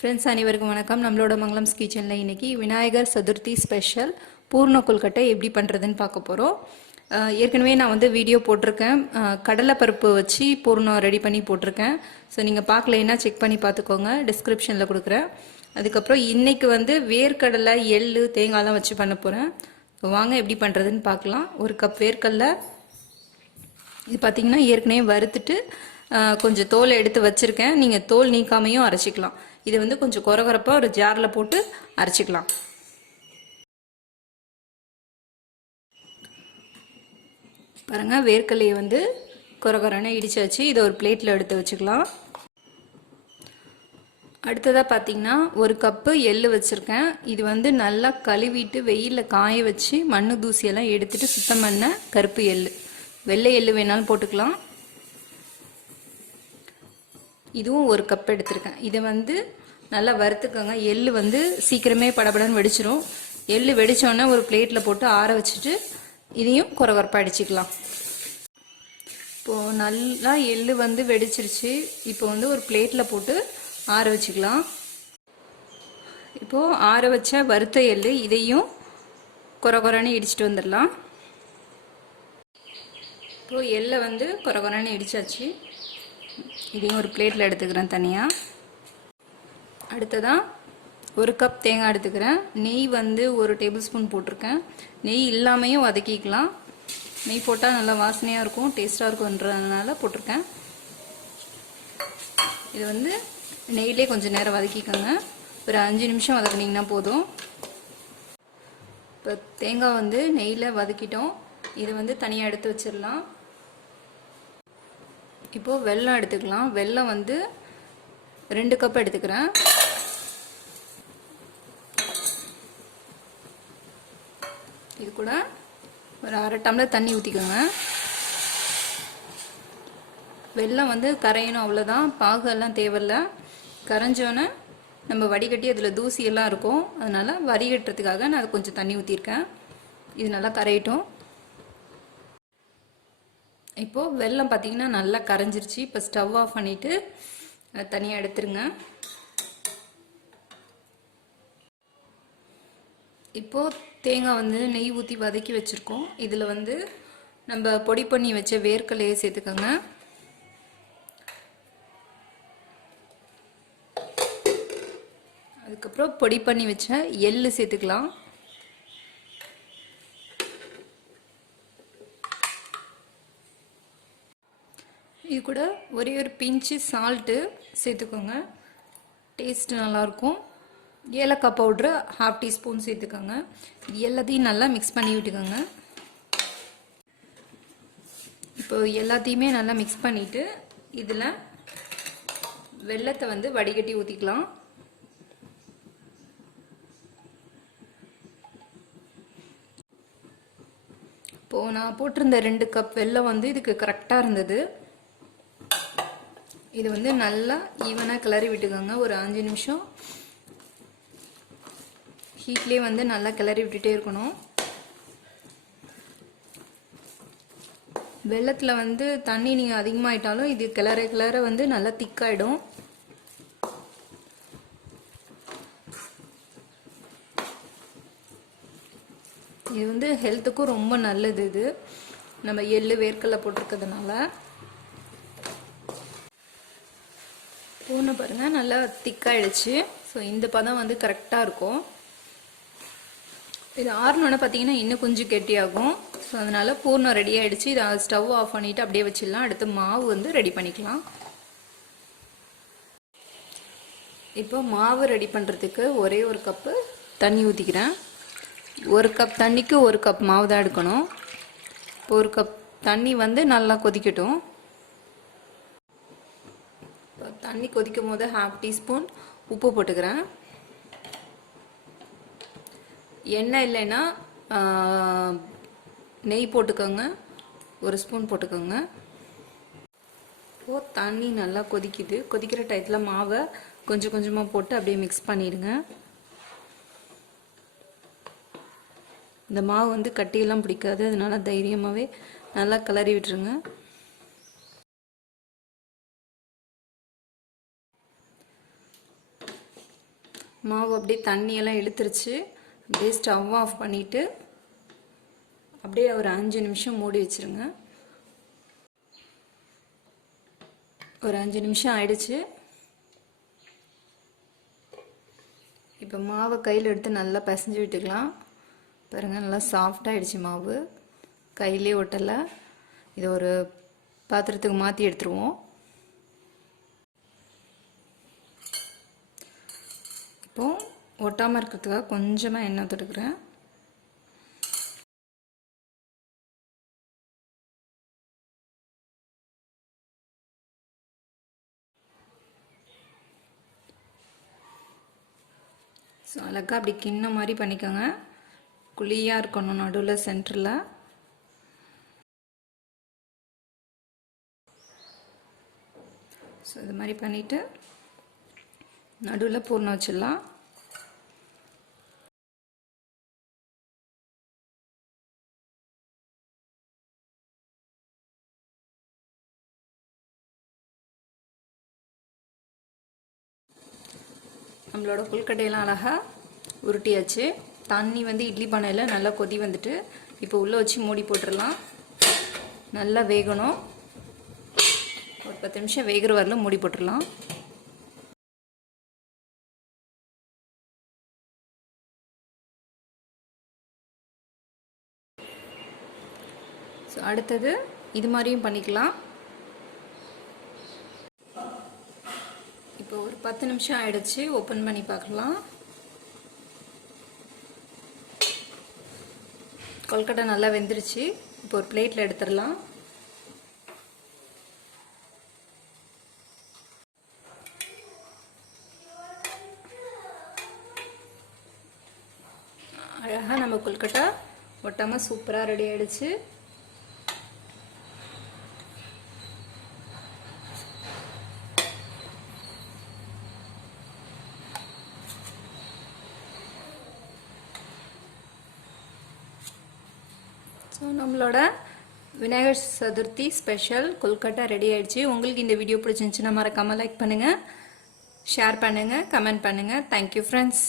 Friends அனைவருக்கும் வணக்கம். நம்மளோட மங்களம்ஸ் கிச்சனில் இன்றைக்கி விநாயகர் சதுர்த்தி ஸ்பெஷல் பூர்ண கொல்கட்டை எப்படி பண்ணுறதுன்னு பார்க்க போகிறோம். ஏற்கனவே நான் வந்து வீடியோ போட்டிருக்கேன், கடலைப்பருப்பு வச்சு பூர்ணம் ரெடி பண்ணி போட்டிருக்கேன். ஸோ நீங்கள் பார்க்கலைன்னா செக் பண்ணி பார்த்துக்கோங்க, டிஸ்கிரிப்ஷனில் கொடுக்குறேன். அதுக்கப்புறம் இன்றைக்கி வந்து வேர்க்கடலை, எள், தேங்காய்லாம் வச்சு பண்ண போகிறேன். ஸோ வாங்க எப்படி பண்ணுறதுன்னு பார்க்கலாம். ஒரு கப் வேர்க்கடலை இது பார்த்திங்கன்னா ஏற்கனவே வறுத்துட்டு கொஞ்சம் தோலை எடுத்து வச்சுருக்கேன். நீங்கள் தோல் நீக்காமையும் அரைச்சிக்கலாம். இது வந்து கொஞ்சம் கொரகொரப்பாக ஒரு ஜாரில் போட்டு அரைச்சிக்கலாம். பாருங்கள், வேர்க்கடலையை வந்து கொரகொரன்னு இடிச்சாச்சு. இதை ஒரு பிளேட்டில் எடுத்து வச்சுக்கலாம். அடுத்ததாக பார்த்திங்கன்னா ஒரு கப்பு எள் வச்சுருக்கேன். இது வந்து நல்லா கழுவிட்டு வெயிலில் காய வச்சு மண்ணு தூசியெல்லாம் எடுத்துகிட்டு சுத்தம் பண்ண கருப்பு எள். வெள்ளை எள் வேணாலும் போட்டுக்கலாம். இதுவும் ஒரு கப் எடுத்திருக்கேன். இதை வந்து நல்லா வறுத்துக்கோங்க. எள் வந்து சீக்கிரமே படபடன்னு வெடிச்சிரும். எள் வெடித்தோடனே ஒரு பிளேட்டில் போட்டு ஆற வச்சுட்டு இதையும் கொரகொரப்பாக அடிச்சிக்கலாம். இப்போது நல்லா எள் வந்து வெடிச்சிருச்சு. இப்போ வந்து ஒரு பிளேட்டில் போட்டு ஆற வச்சுக்கலாம். இப்போது ஆற வச்ச வறுத்த எள் இதையும் கொரகொரன்னு இடிச்சிட்டு வந்துடலாம். இப்போது எள்ளை வந்து கொரகொரன்னு இடிச்சாச்சு. இதையும் ஒரு பிளேட்டில் எடுத்துக்கிறேன் தனியாக. அடுத்ததாக ஒரு கப் தேங்காய் எடுத்துக்கிறேன். நெய் வந்து ஒரு டேபிள் ஸ்பூன் போட்டிருக்கேன். நெய் இல்லாமையும் வதக்கிக்கலாம். நெய் போட்டால் நல்லா வாசனையாக இருக்கும், டேஸ்ட்டாக இருக்கும்ன்றதுனால போட்டிருக்கேன். இது வந்து நெய்யிலே கொஞ்சம் நேரம் வதக்கிக்கோங்க. ஒரு 5 நிமிஷம் வதக்குனிங்கன்னா போதும். இப்போ தேங்காய் வந்து நெய்யில் வதக்கிட்டோம். இது வந்து தனியாக எடுத்து வச்சிடலாம். இப்போது வெல்லம் எடுத்துக்கலாம். வெல்லம் வந்து 2 கப் எடுத்துக்கிறேன். இது கூட ஒரு அரை டம்ளர் தண்ணி ஊற்றிக்கோங்க. வெல்லம் வந்து கரையணும், அவ்வளோதான். பாகெல்லாம் தேவையில்லை. கரைஞ்சோன்னே நம்ம வடிகட்டி அதில் தூசியெல்லாம் இருக்கும், அதனால் வடிகட்டுறதுக்காக நான் அது கொஞ்சம் தண்ணி ஊற்றிருக்கேன். இது நல்லா கரையட்டும். இப்போது வெல்லம் பார்த்திங்கன்னா நல்லா கரைஞ்சிருச்சு. இப்போ ஸ்டவ் ஆஃப் பண்ணிவிட்டு தனியாக எடுத்துருங்க. இப்போது தேங்காய் வந்து நெய் ஊற்றி வதக்கி வச்சுருக்கோம். இதில் வந்து நம்ம பொடி பண்ணி வச்ச வேர்க்கடலையை சேர்த்துக்கோங்க. அதுக்கப்புறம் பொடி பண்ணி வச்ச எள் சேர்த்துக்கலாம். இது கூட ஒரே ஒரு பிஞ்சு சால்ட்டு சேர்த்துக்கோங்க, டேஸ்ட் நல்லாயிருக்கும். ஏலக்காய் பவுட்ரு 1/2 டீஸ்பூன் சேர்த்துக்கோங்க. இது எல்லாத்தையும் நல்லா மிக்ஸ் பண்ணி விட்டுக்கோங்க. இப்போ எல்லாத்தையுமே நல்லா மிக்ஸ் பண்ணிவிட்டு இதில் வெல்லத்தை வந்து வடிகட்டி ஊற்றிக்கலாம். இப்போது நான் போட்டிருந்த 2 கப் வெல்லம் வந்து இதுக்கு கரெக்டாக இருந்தது. இது வந்து நல்லா ஈவனாக கிளறி விட்டுக்கோங்க. ஒரு 5 நிமிஷம் ஹீட்லேயே வந்து நல்லா கிளறி விட்டுட்டே இருக்கணும். வெல்லத்தில் வந்து தண்ணி நீங்கள் அதிகமாகிட்டாலும் இது கிளற கிளற வந்து நல்லா திக்காயிடும். இது வந்து ஹெல்த்துக்கும் ரொம்ப நல்லது. இது நம்ம எள்ளு வேர்க்கடலை போட்டிருக்கிறதுனால. பூனை பாருங்கள் நல்லா திக்காயிடுச்சு. ஸோ இந்த பதம் வந்து கரெக்டாக இருக்கும். இது ஆறுனோடனே பார்த்தீங்கன்னா இன்னும் கொஞ்சம் கெட்டியாகும். ஸோ அதனால் பூர்ணம் ரெடி ஆகிடுச்சு. இதை ஸ்டவ் ஆஃப் பண்ணிவிட்டு அப்படியே வச்சிடலாம். அடுத்து மாவு வந்து ரெடி பண்ணிக்கலாம். இப்போ மாவு ரெடி பண்ணுறதுக்கு ஒரே ஒரு கப்பு தண்ணி ஊற்றிக்கிறேன். 1 கப் தண்ணிக்கு 1 கப் மாவு தான் எடுக்கணும். இப்போ 1 கப் தண்ணி வந்து நல்லா கொதிக்கட்டும். தண்ணி கொதிக்கும் போது 1/2 டீஸ்பூன் உப்பு போட்டுக்கிறேன். எண்ணெய் இல்லைன்னா நெய் போட்டுக்கோங்க, 1 ஸ்பூன் போட்டுக்கோங்க. இப்போது தண்ணி நல்லா கொதிக்குது. கொதிக்கிற டயத்தில் மாவை கொஞ்சம் கொஞ்சமாக போட்டு அப்படியே மிக்ஸ் பண்ணிடுங்க. இந்த மாவு வந்து கட்டியெல்லாம் பிடிக்காது, அதனால தைரியமாகவே நல்லா கிளறி விட்டுருங்க. மாவு அப்படியே தண்ணியெல்லாம் இழுத்துருச்சு. அப்படியே ஸ்டவ் ஆஃப் பண்ணிவிட்டு அப்படியே ஒரு 5 நிமிஷம் மூடி வச்சுருங்க. ஒரு 5 நிமிஷம் ஆயிடுச்சு. இப்போ மாவை கையில் எடுத்து நல்லா பிசைஞ்சு விட்டுக்கலாம். பாருங்கள், நல்லா சாஃப்டாகிடுச்சு மாவு, கையிலே ஒட்டலை. இதை ஒரு பாத்திரத்துக்கு மாற்றி எடுத்துருவோம். இப்போது ஒட்டாமல் இருக்கிறதுக்காக கொஞ்சமாக எண்ணெய் தொட்டுக்கிறேன். ஸோ அழகாக அப்படி கிண்ண மாதிரி பண்ணிக்கோங்க. குழியாக இருக்கணும் நடுவில் சென்டரில். ஸோ இது மாதிரி பண்ணிவிட்டு நடுவில் பூர்ணம் வச்சிடலாம். நம்மளோட கொழுக்கட்டையெல்லாம் அழகாக உருட்டியாச்சு. தண்ணி வந்து இட்லி பானையில் நல்லா கொதி வந்துட்டு இப்போ உள்ளே வச்சு மூடி போட்டுடலாம். நல்லா வேகணும். ஒரு 10 நிமிஷம் வேகிற வரலும் மூடி போட்டுடலாம். ஸோ அடுத்தது இது மாதிரியும் பண்ணிக்கலாம். இப்போ ஒரு 10 நிமிஷம் ஆயிடுச்சு. ஓப்பன் பண்ணி பார்க்கலாம். கொழுக்கட்டை நல்லா வெந்துருச்சு. இப்போ ஒரு பிளேட்டில் எடுத்துடலாம். அழகாக நம்ம கொழுக்கட்டை ஒட்டாமல் சூப்பராக ரெடி ஆகிடுச்சு. ஸோ நம்மளோட விநாயகர் சதுர்த்தி ஸ்பெஷல் கொழுக்கட்டை ரெடி ஆகிடுச்சு. உங்களுக்கு இந்த வீடியோ பிடிச்சிருந்துச்சுன்னா மறக்காமல் லைக் பண்ணுங்கள், ஷேர் பண்ணுங்கள், கமெண்ட் பண்ணுங்கள். Thank you friends.